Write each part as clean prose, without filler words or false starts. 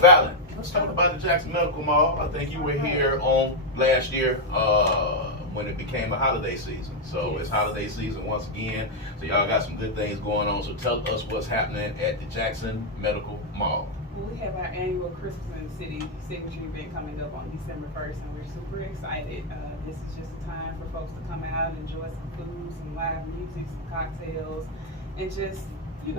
Fallon, let's talk about the Jackson Medical Mall. I think you were here on last year when it became a holiday season. So it's holiday season once again. So y'all got some good things going on. So tell us what's happening at the Jackson Medical Mall. Well, we have our annual Christmas in the City signature event coming up on December 1st, and we're super excited. This is just a time for folks to come out and enjoy some food, some live music, some cocktails, and just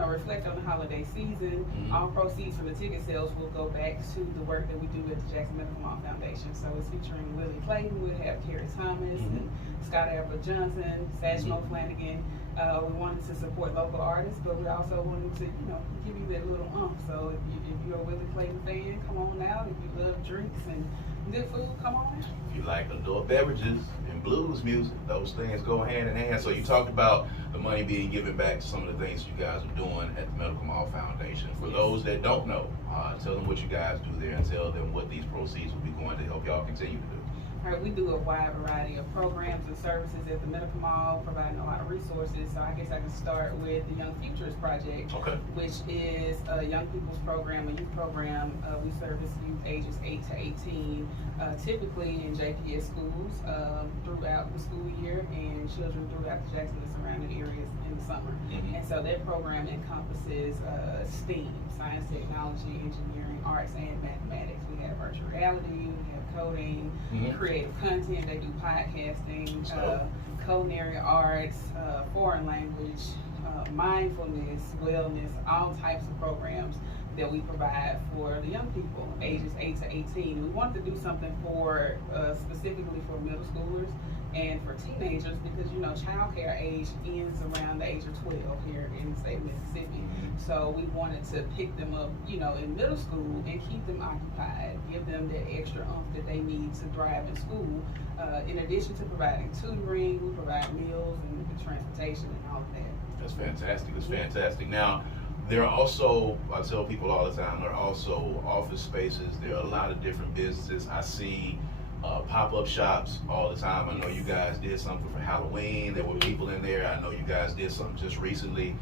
reflect on the holiday season. All proceeds from the ticket sales will go back to the work that we do at the Jackson Medical Mall Foundation. So it's featuring Willie Clayton, we'll have Carrie Thomas, and Scott Albert Johnson, Satchmo Flanagan. We wanted to support local artists, but we also wanted to, give you that little umph. So if you're a Willie Clayton fan, come on out. If you love drinks and good food, come on out. If you like adult beverages and blues music, those things go hand in hand. So you talked about the money being given back to some of the things you guys are doing at the Medical Mall Foundation. For those that don't know, tell them what you guys do there and tell them what these proceeds will be going to help y'all continue to do. All right, we do a wide variety of programs and services at the Medical Mall, providing a lot of resources. So I guess I can start with the Young Futures Project, which is a young people's program, a youth program. We service youth ages 8 to 18, typically in JPS schools throughout the school year, and children throughout the Jackson and surrounding areas in the summer. And so that program encompasses STEAM, science, technology, engineering, arts, and mathematics. We have virtual reality, we have coding, creative content. They do podcasting, culinary arts, foreign language, mindfulness, wellness, all types of programs that we provide for the young people, ages 8 to 18. We wanted to do something for specifically for middle schoolers and for teenagers because, childcare age ends around the age of 12 here in the state of Mississippi. So we wanted to pick them up, in middle school and keep them occupied, give them that extra oomph that they need to thrive in school. In addition to providing tutoring, we provide meals and transportation and all of that. That's fantastic. That's fantastic. Now, there are also, I tell people all the time, there are also office spaces. There are a lot of different businesses. I see pop-up shops all the time. I know you guys did something for Halloween. There were people in there. I know you guys did something just recently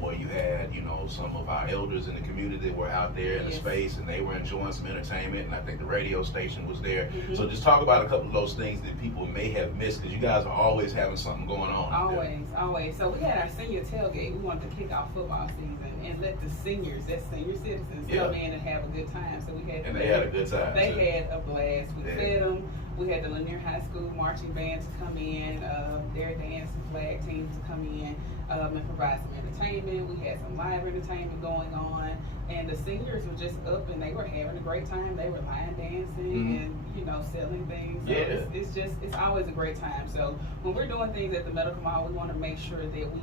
where you had, some of our elders in the community that were out there in the space and they were enjoying some entertainment, and I think the radio station was there. So just talk about a couple of those things that people may have missed, because you guys are always having something going on. Always. So we had our senior tailgate. We wanted to kick off football season and let the seniors, that's senior citizens, come in and have a good time. So we had they had a good time. They had a blast. We fed them. We had the Lanier High School marching band to come in, their dance and flag teams to come in and provide some entertainment. We had some live entertainment going on, and the seniors were just up and they were having a great time. They were line dancing and selling things. So it's always a great time. So when we're doing things at the Medical Mall, we want to make sure that we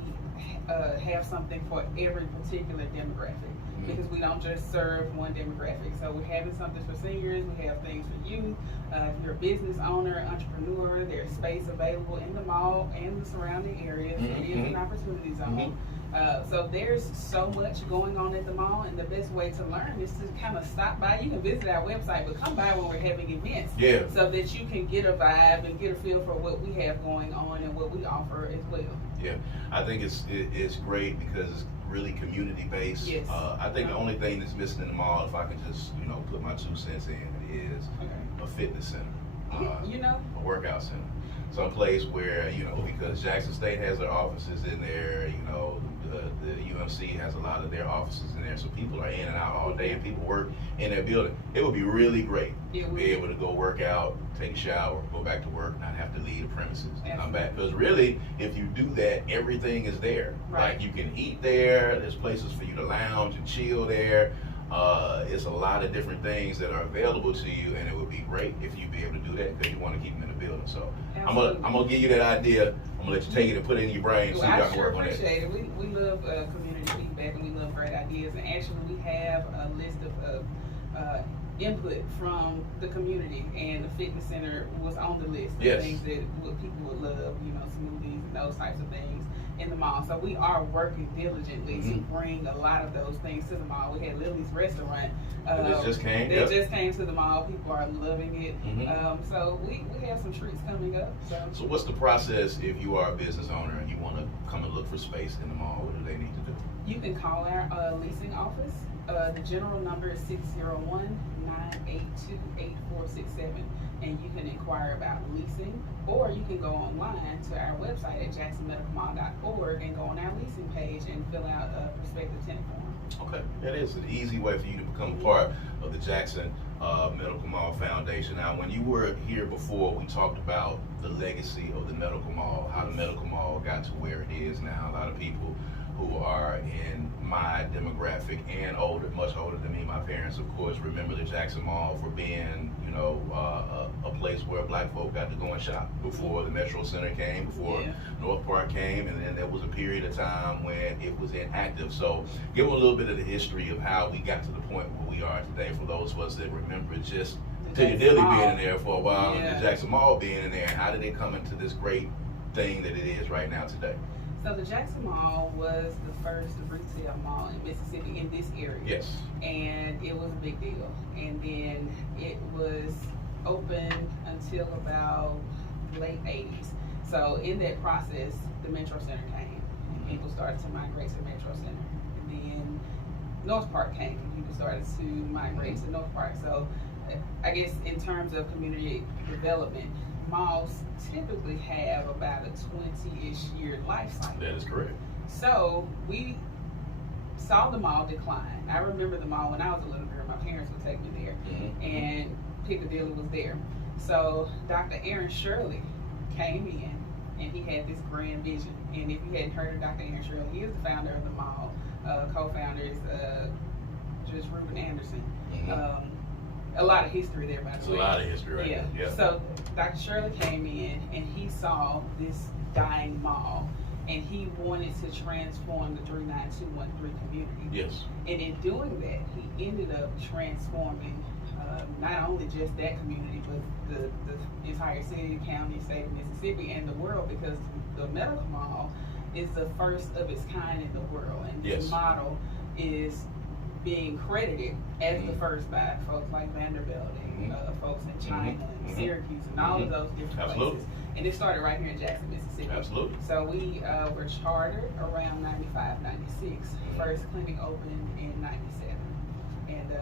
have something for every particular demographic. Because we don't just serve one demographic. So we're having something for seniors, we have things for youth. If you're a business owner, entrepreneur, there's space available in the mall and the surrounding areas. It is an opportunity zone. So there's so much going on at the mall, and the best way to learn is to kind of stop by. You can visit our website, but come by when we're having events so that you can get a vibe and get a feel for what we have going on and what we offer as well. Yeah, I think it's great because it's really community based. I think the only thing that's missing in the mall, if I can just put my 2 cents in, is a fitness center, a workout center, some place where because Jackson State has their offices in there, the UMC has a lot of their offices in there, so people are in and out all day and people work in their building. It would be really great to be able to go work out, take a shower, go back to work, not have to leave the premises and come back. Because really, if you do that, everything is there. Like you can eat there, there's places for you to lounge and chill there. It's a lot of different things that are available to you, and it would be great if you'd be able to do that because you want to keep them in the building. So I'm gonna give you that idea. I'm gonna let you take it and put it in your brain so you got to work on that. Appreciate it. We love community feedback, and we love great ideas. And actually, we have a list of input from the community, and the fitness center was on the list of things that what people would love. Smoothies and those types of things in the mall. So we are working diligently to bring a lot of those things to the mall. We had Lily's Restaurant. It just came. Just came to the mall. People are loving it. So we have some treats coming up. So what's the process if you are a business owner and you want to come and look for space in the mall? What do they need to do? You can call our leasing office. The general number is 601-982-8467, and you can inquire about leasing, or you can go online to our website at jacksonmedicalmall.org and go on our leasing page and fill out a prospective tenant form. Okay, that is an easy way for you to become a part of the Jackson Medical Mall Foundation. Now, when you were here before, we talked about the legacy of the Medical Mall, how the Medical Mall got to where it is now. A lot of people who are in my demographic and older, much older than me, my parents, of course, remember the Jackson Mall for being, you know, a place where black folk got to go and shop before the Metro Center came, before North Park came, and then there was a period of time when it was inactive. So give them a little bit of the history of how we got to the point where we are today, for those of us that remember just Piccadilly being in there for a while, and the Jackson Mall being in there. How did it come into this great thing that it is right now today? So the Jackson Mall was the first retail mall in Mississippi in this area. Yes. And it was a big deal. And then it was open until about late 80s. So in that process, the Metro Center came. And people started to migrate to Metro Center. And then North Park came, and people started to migrate to North Park. So I guess in terms of community development, malls typically have about a 20-ish year life cycle. That is correct. So we saw the mall decline. I remember the mall when I was a little girl. My parents would take me there, and Piccadilly was there. So Dr. Aaron Shirley came in, and he had this grand vision. And if you hadn't heard of Dr. Aaron Shirley, he is the founder of the mall. Co-founder is just Ruben Anderson. A lot of history there, by the way. There's a lot of history right there. Yeah. So Dr. Shirley came in, and he saw this dying mall, and he wanted to transform the 39213 community. Yes. And in doing that, he ended up transforming not only just that community, but the entire city, county, state of Mississippi, and the world, because the Medical Mall is the first of its kind in the world, and the model is being credited as the first by folks like Vanderbilt and folks in China and Syracuse and all of those different places. And it started right here in Jackson, Mississippi. Absolutely. So we were chartered around 95, 96. First clinic opened in 97. And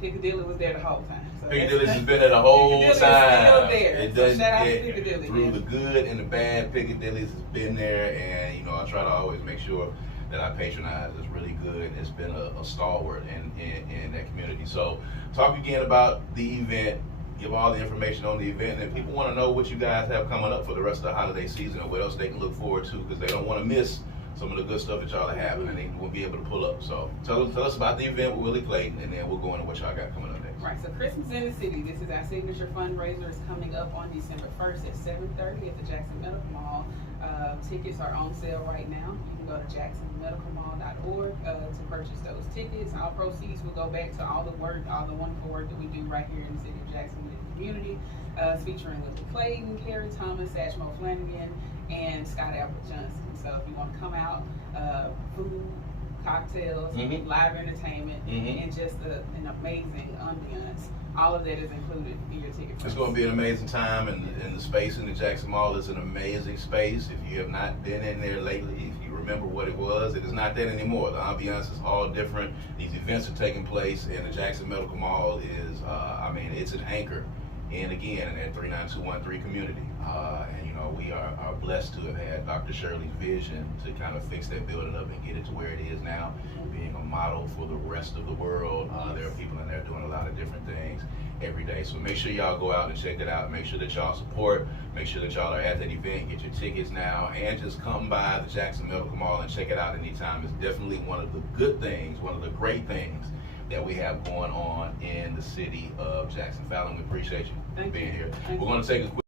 Piccadilly was there the whole time. So Piccadilly has been there the whole time. Still there. It does, shout out to Piccadilly. Through the good and the bad, Piccadilly's has been there, and you know, I try to always make sure that I patronize is really good. It's been a stalwart in that community. So talk again about the event, give all the information on the event, and if people want to know what you guys have coming up for the rest of the holiday season or what else they can look forward to, because they don't want to miss some of the good stuff that y'all are having, and they will be able to pull up. So tell us about the event with Willie Clayton, and then we'll go into what y'all got coming up next. Right, so Christmas in the City, this is our signature fundraiser. It's coming up on December 1st at 7:30 at the Jackson Medical Mall. Tickets are on sale right now. You can go to jacksonmedicalmall.org to purchase those tickets. All proceeds will go back to all the work, all the wonderful work that we do right here in the city of Jackson with the community. It's featuring Willie Clayton, Carrie Thomas, Satchmo Flanagan, and Scott Albert Johnson. So if you want to come out, food, cocktails, live entertainment, and just an amazing ambiance. All of that is included in your ticket price. It's going to be an amazing time, and the space in the Jackson Mall is an amazing space. If you have not been in there lately, if you remember what it was, it is not that anymore. The ambiance is all different. These events are taking place, and the Jackson Medical Mall is, it's an anchor. And again, in that 39213 community. And you know, we are blessed to have had Dr. Shirley's vision to kind of fix that building up and get it to where it is now, being a model for the rest of the world. There are people in there doing a lot of different things every day. So make sure y'all go out and check it out. Make sure that y'all support. Make sure that y'all are at that event. Get your tickets now, and just come by the Jackson Medical Mall and check it out anytime. It's definitely one of the good things, one of the great things that we have going on in the city of Jackson. Fallon, we appreciate you being here. We're going to take a quick